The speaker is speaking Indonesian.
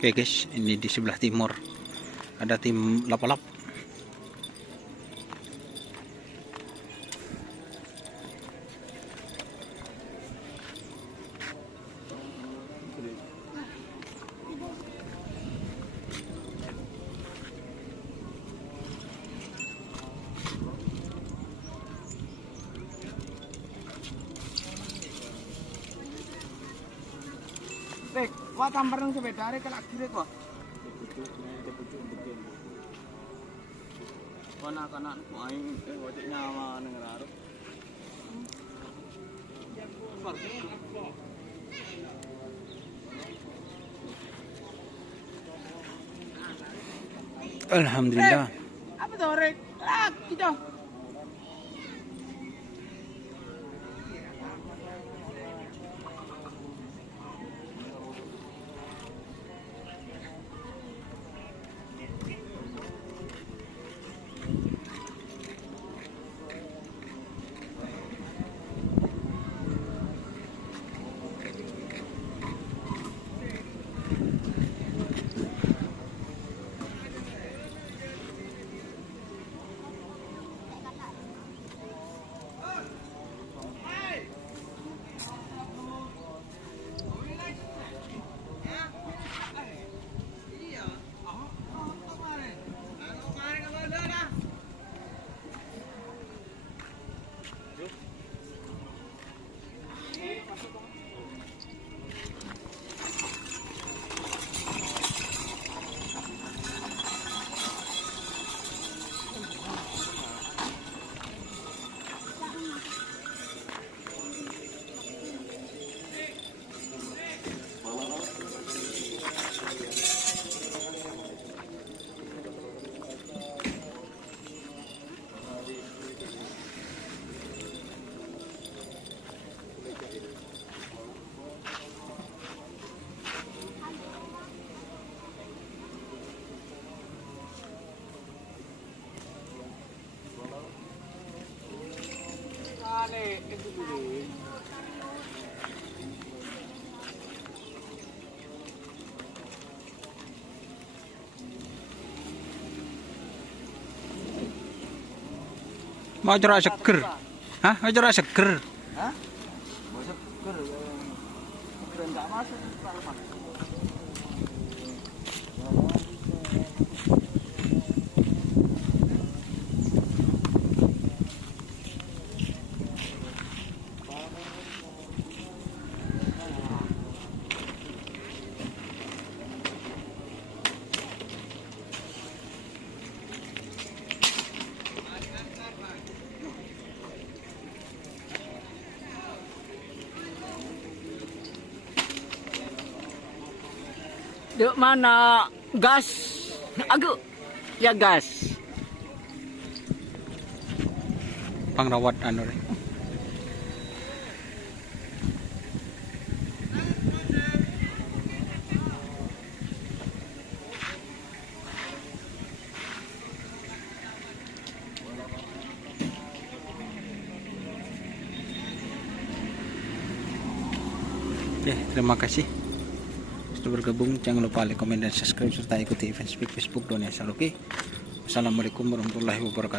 Oke guys, ini di sebelah timur ada tim Lapalap. Rek, wah tampar nang sepeda rek kelak kiri kok. Kanak-kanak main wajib nyawa nang raro. Alhamdulillah. Apa tuh rek? Kelak kita. Itu dulu. Mau coba seger. Hah? Mau coba seger. Hah? Mau seger. Keren enggak masuk. Yuk mana gas? Aku ya gas. Pangrawat anu rek. Oke, terima kasih sudah bergabung. Jangan lupa like, komen, dan subscribe serta ikuti event speak Facebook Doni Asal. Oke, wassalamualaikum warahmatullahi wabarakatuh.